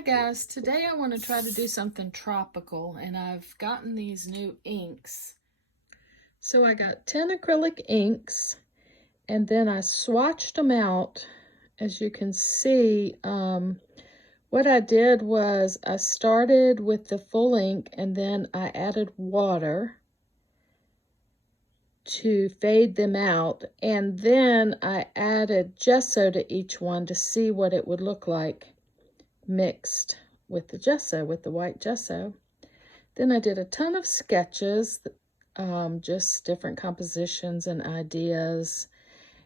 Hi guys, today I want to try to do something tropical and I've gotten these new inks. So I got 10 acrylic inks and then I swatched them out. As you can see, what I did was I started with the full ink and then I added water to fade them out, and then I added gesso to each one to see what it would look like mixed with the gesso, with the white gesso. Then I did a ton of sketches, just different compositions and ideas.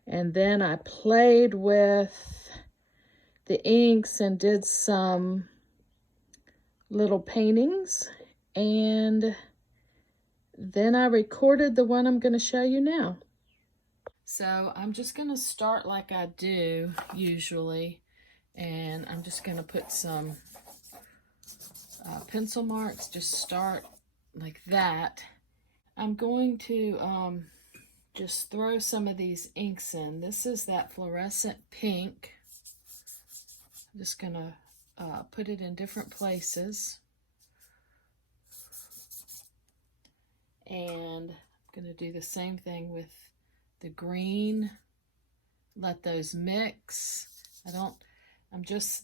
And then I played with the inks and did some little paintings. And then I recorded the one I'm going to show you now. So I'm just going to start like I do usually. And I'm just going to put some pencil marks, just start like that. I'm going to just throw some of these inks in. This is that fluorescent pink. I'm just going to put it in different places. And I'm going to do the same thing with the green. Let those mix.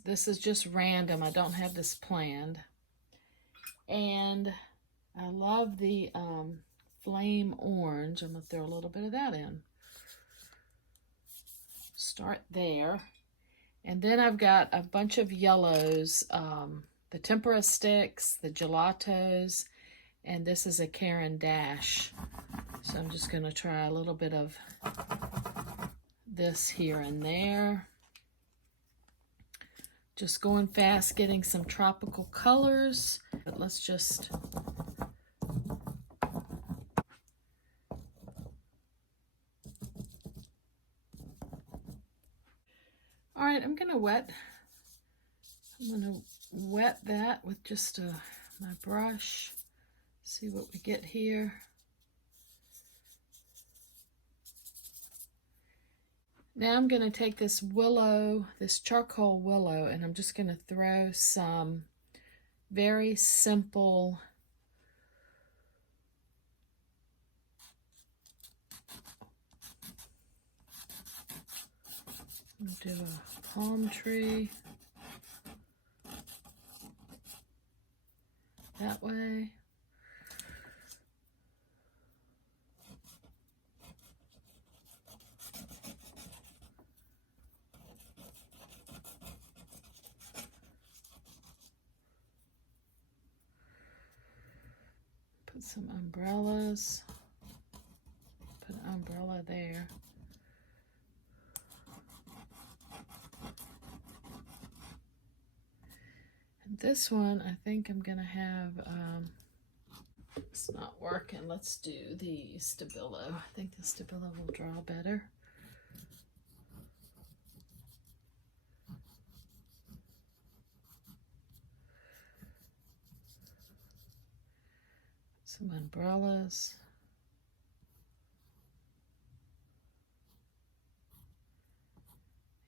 This is just random. I don't have this planned. And I love the flame orange. I'm going to throw a little bit of that in. Start there. And then I've got a bunch of yellows, the tempera sticks, the gelatos, and this is a Caran d'Ache. So I'm just going to try a little bit of this here and there. Just going fast, getting some tropical colors. But let's just... All right, I'm going to wet that with just my brush. See what we get here. Now I'm going to take this willow, this charcoal willow, and I'm just going to throw some very simple do a palm tree that way. Put some umbrellas. Put an umbrella there. And this one, I think I'm going to have, it's not working. Let's do the Stabilo. I think the Stabilo will draw better. Some umbrellas.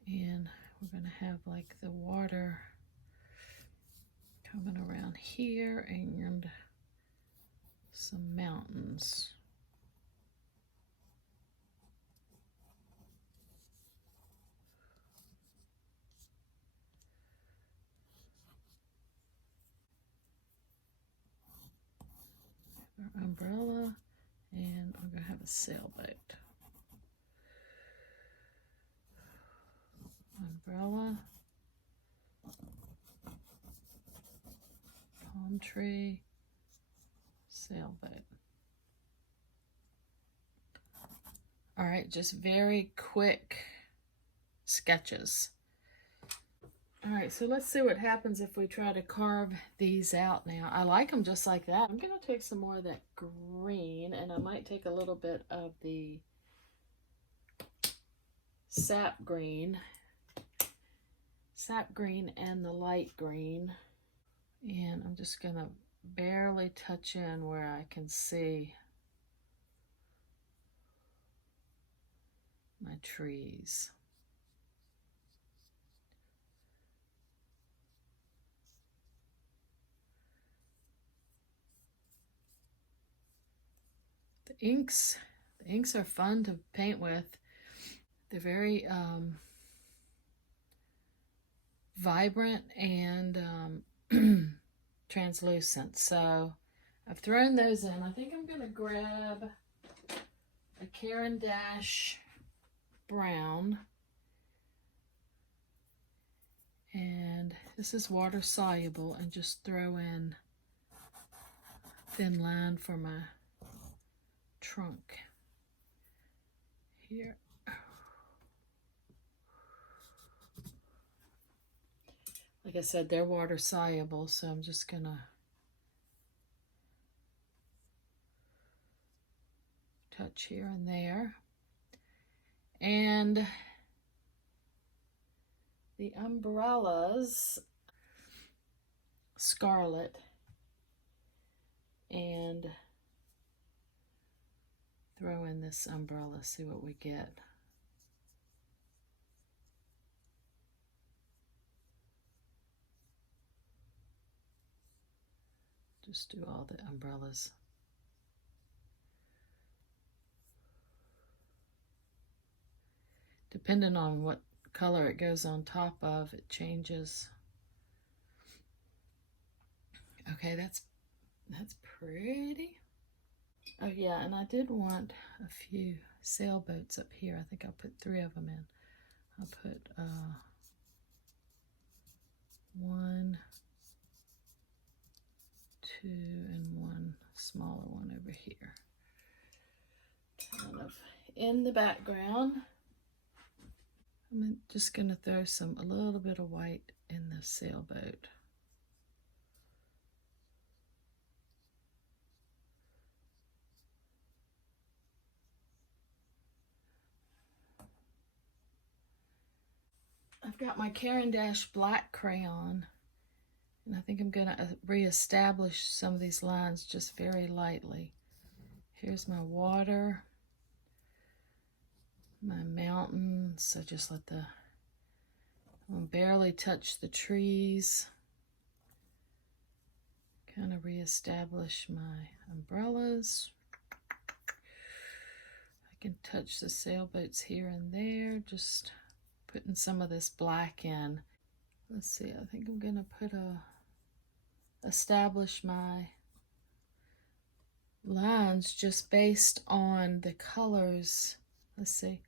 And we're going to have like the water coming around here and some mountains. Our umbrella, and we're going to have a sailboat. Umbrella, palm tree, sailboat. All right, just very quick sketches. All right, so let's see what happens if we try to carve these out now. I like them just like that. I'm going to take some more of that green, and I might take a little bit of the sap green and the light green. And I'm just going to barely touch in where I can see my trees. The inks are fun to paint with. They're very vibrant and translucent. So I've thrown those in. I think I'm going to grab a Caran d'Ache brown. And this is water soluble, and just throw in thin line for my trunk here. Like I said, they're water soluble, so I'm just gonna touch here and there. And the umbrellas, Scarlet, and throw in this umbrella, see what we get. Just do all the umbrellas. Depending on what color it goes on top of, it changes. Okay, that's pretty. Oh yeah, and I did want a few sailboats up here. I think I'll put 3 of them in. I'll put 1, 2, and 1 smaller one over here. Kind of in the background. I'm just gonna throw a little bit of white in the sailboat. I've got my Caran d'Ache black crayon, and I think I'm gonna reestablish some of these lines just very lightly. Here's my water, my mountains. So just let I'll barely touch the trees. Kind of reestablish my umbrellas. I can touch the sailboats here and there, just putting some of this black in. Let's see, I think I'm gonna establish my lines just based on the colors. Let's see,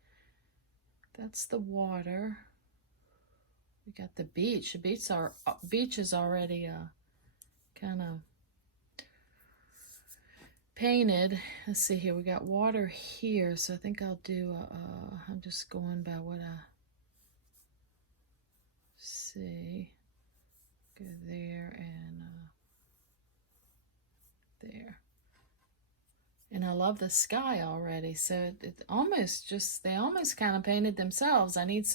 that's the water. We got the beach. The beach is already kind of painted. Let's see here, we got water here, so I think I'll do I'm just going by what I see. Go there and there. And I love the sky already, so it almost they almost kind of painted themselves. I need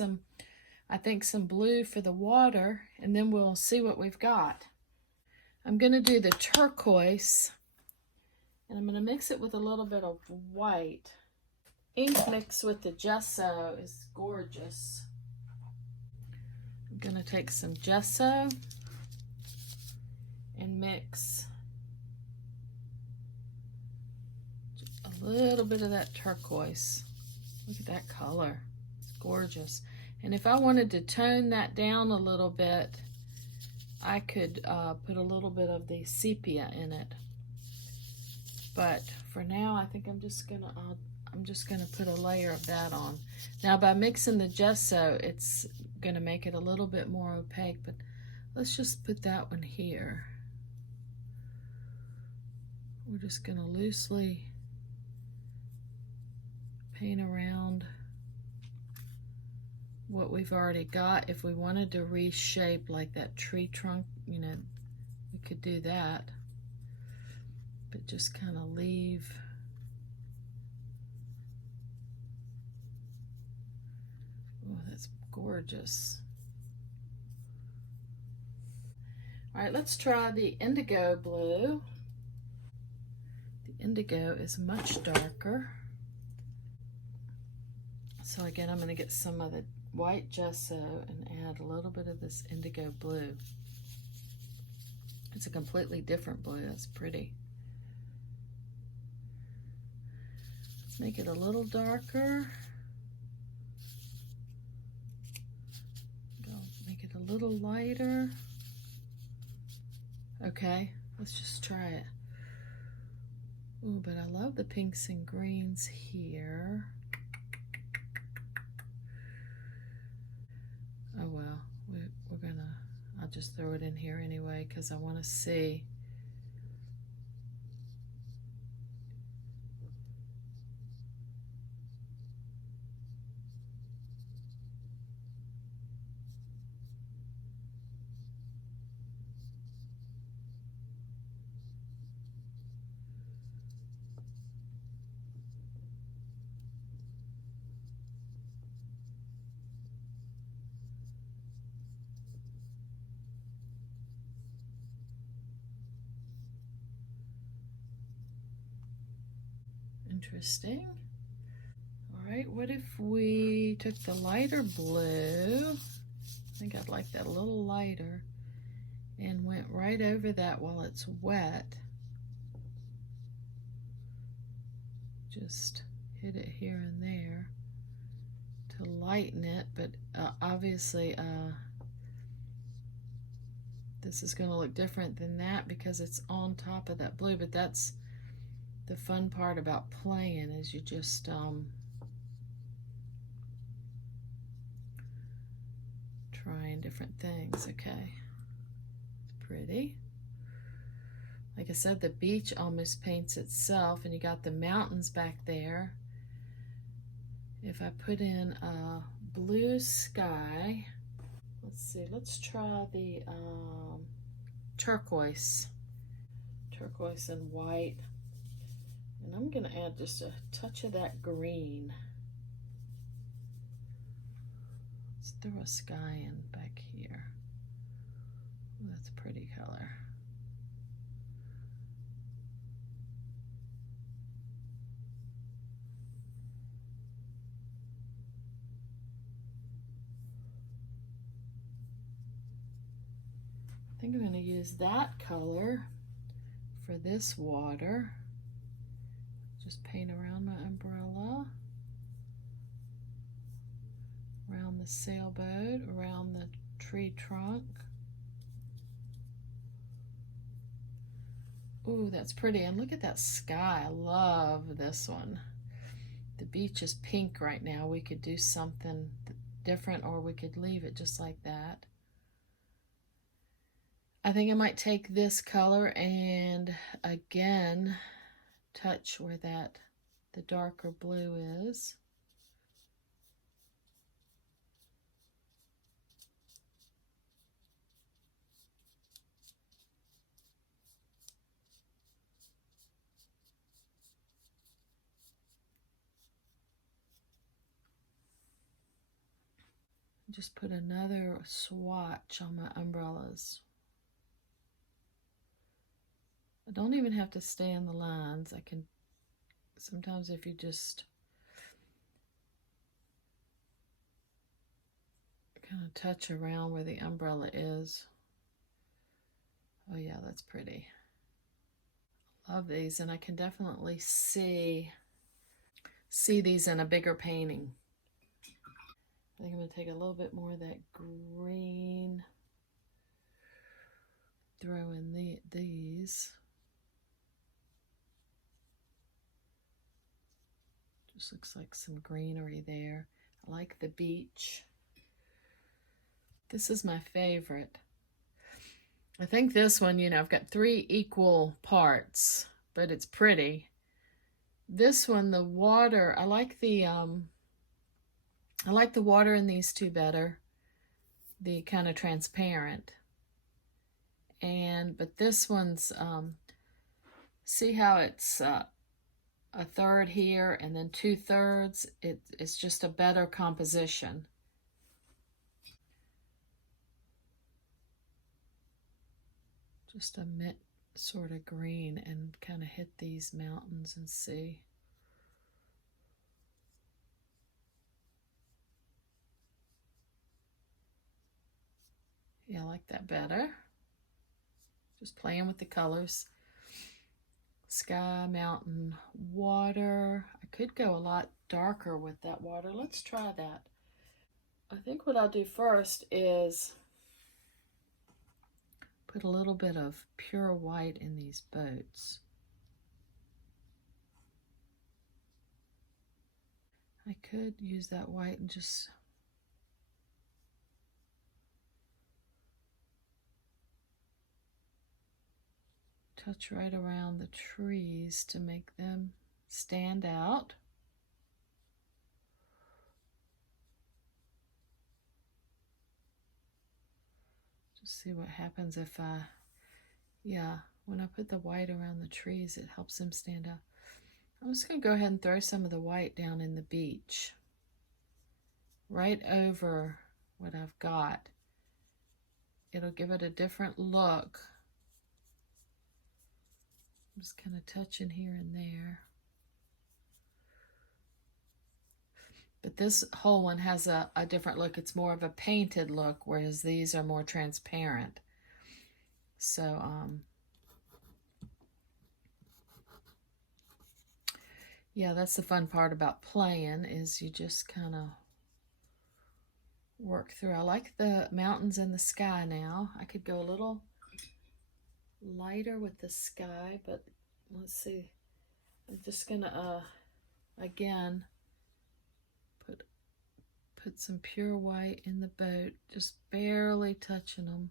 I think some blue for the water, and then we'll see what we've got. I'm going to do the turquoise, and I'm going to mix it with a little bit of white. Ink mix with the gesso is gorgeous. I'm going to take some gesso and mix a little bit of that turquoise. Look at that color. It's gorgeous. And if I wanted to tone that down a little bit, I could put a little bit of the sepia in it. But for now, I think I'm just gonna put a layer of that on. Now, by mixing the gesso, it's gonna make it a little bit more opaque. But let's just put that one here. We're just gonna loosely paint around what we've already got. If we wanted to reshape like that tree trunk, we could do that. But just kind of leave oh, that's gorgeous. All right, let's try the indigo blue. The indigo is much darker. So again, I'm going to get some of the white gesso and add a little bit of this indigo blue. It's a completely different blue. That's pretty. Make it a little darker. Make it a little lighter. Okay, let's just try it. Ooh, but I love the pinks and greens here. Oh well, we're gonna, I'll just throw it in here anyway because I want to see. Interesting. All right, what if we took the lighter blue? I think I'd like that a little lighter, and went right over that while it's wet. Just hit it here and there to lighten it, but obviously this is going to look different than that because it's on top of that blue, but that's the fun part about playing, is you just trying different things. Okay, it's pretty. Like I said, the beach almost paints itself, and you got the mountains back there. If I put in a blue sky, let's see, let's try the turquoise and white, and I'm gonna add just a touch of that green. Let's throw a sky in back here. That's a pretty color. I think I'm going to use that color for this water. Just paint around my umbrella, around the sailboat, around the tree trunk. Ooh, that's pretty. And look at that sky. I love this one. The beach is pink right now. We could do something different, or we could leave it just like that. I think I might take this color and again touch where the darker blue is. Just put another swatch on my umbrellas. I don't even have to stay in the lines. I can, sometimes if you just kind of touch around where the umbrella is. Oh yeah, that's pretty. Love these, and I can definitely see these in a bigger painting. I think I'm going to take a little bit more of that green, throw in these. Just looks like some greenery there. I like the beach. This is my favorite. I think this one, you know, I've got 3 equal parts, but it's pretty. This one, the water, I like the water in these 2 better. The kind of transparent. But this one's, see how it's a third here and then 2/3. It's just a better composition. Just a mint sort of green, and kind of hit these mountains and see. Yeah, I like that better. Just playing with the colors. Sky, mountain, water. I I could go a lot darker with that water. Let's try that. I think what I'll do first is put a little bit of pure white in these boats. I could use that white and just touch right around the trees to make them stand out. Just see what happens if when I put the white around the trees, it helps them stand out. I'm just going to go ahead and throw some of the white down in the beach, right over what I've got. It'll give it a different look. I'm just kind of touching here and there. But this whole one has a different look. It's more of a painted look, whereas these are more transparent. So, yeah, that's the fun part about playing, is you just kind of work through. I like the mountains and the sky now. I could go a little lighter with the sky, but let's see. I'm just gonna, again, put some pure white in the boat, just barely touching them.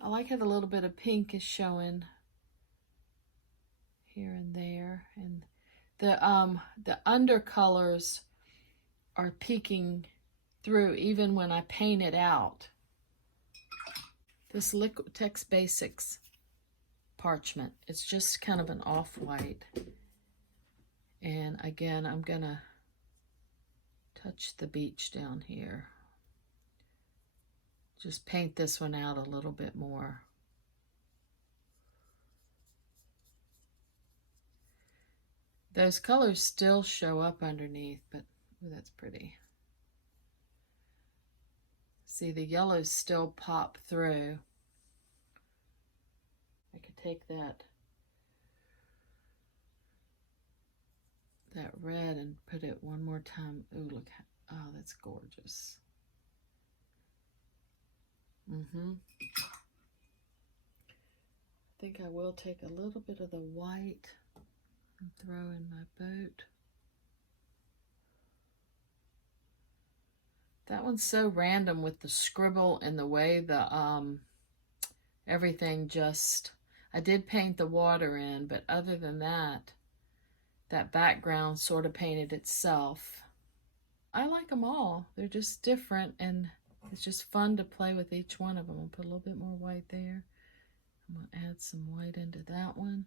I like how the little bit of pink is showing here and there, and the undercolors are peeking through even when I paint it out. This Liquitex Basics parchment, it's just kind of an off-white. And again, I'm gonna touch the beach down here. Just paint this one out a little bit more. Those colors still show up underneath, but ooh, that's pretty. See, the yellows still pop through. I could take that red and put it one more time. Ooh, look, oh, that's gorgeous. I think I will take a little bit of the white and throw in my boat. That one's so random with the scribble and the way the everything just, I did paint the water in, but other than that, that background sort of painted itself. I like them all. They're just different, and it's just fun to play with each one of them. I'll put a little bit more white there. I'm going to add some white into that one.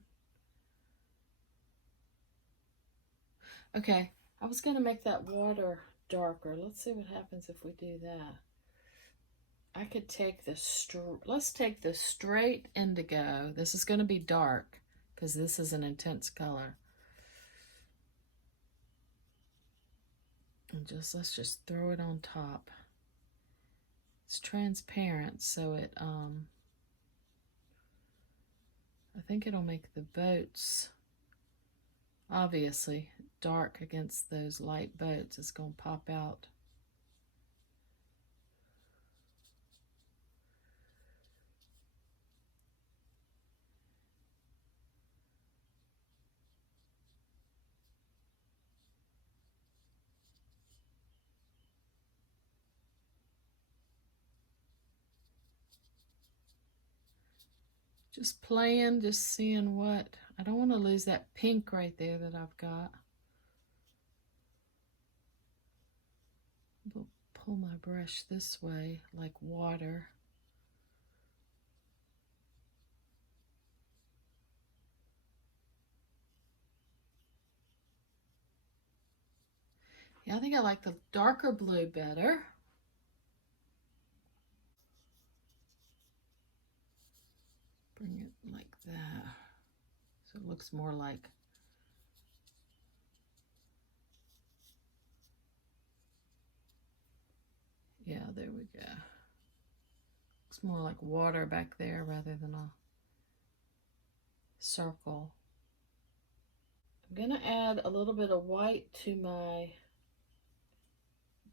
Okay, I was going to make that water darker. Let's see what happens if we do that. I could take let's take the straight indigo. This is going to be dark because this is an intense color. And let's just throw it on top. It's transparent, so it I think it'll make the boats, obviously, dark against those light boats. It's going to pop out. Just playing, just seeing what, I don't want to lose that pink right there that I've got. I'll pull my brush this way like water. Yeah, I think I like the darker blue better. Bring it like that, so it looks more like, yeah, there we go. Looks more like water back there rather than a circle. I'm going to add a little bit of white to my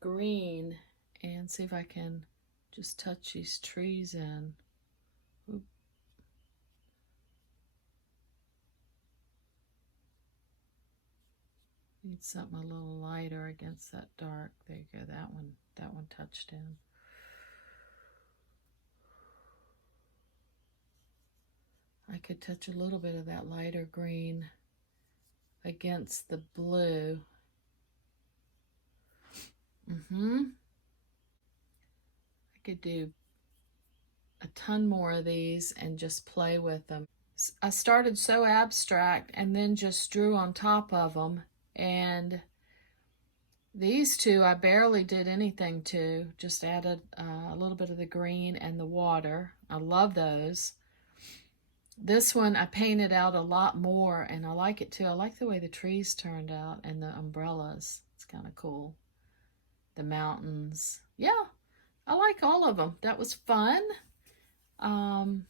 green and see if I can just touch these trees in. Oop. Need something a little lighter against that dark. There you go, that one touched in. I could touch a little bit of that lighter green against the blue. I could do a ton more of these and just play with them. I started so abstract and then just drew on top of them, and these two I barely did anything to, just added a little bit of the green and the water. I love those. This one I painted out a lot more, and I like it too. I like the way the trees turned out and the umbrellas. It's kind of cool. The mountains. Yeah, I like all of them. That was fun. I'm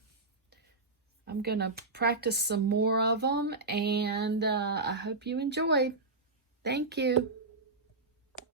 going to practice some more of them, and I hope you enjoyed. Thank you.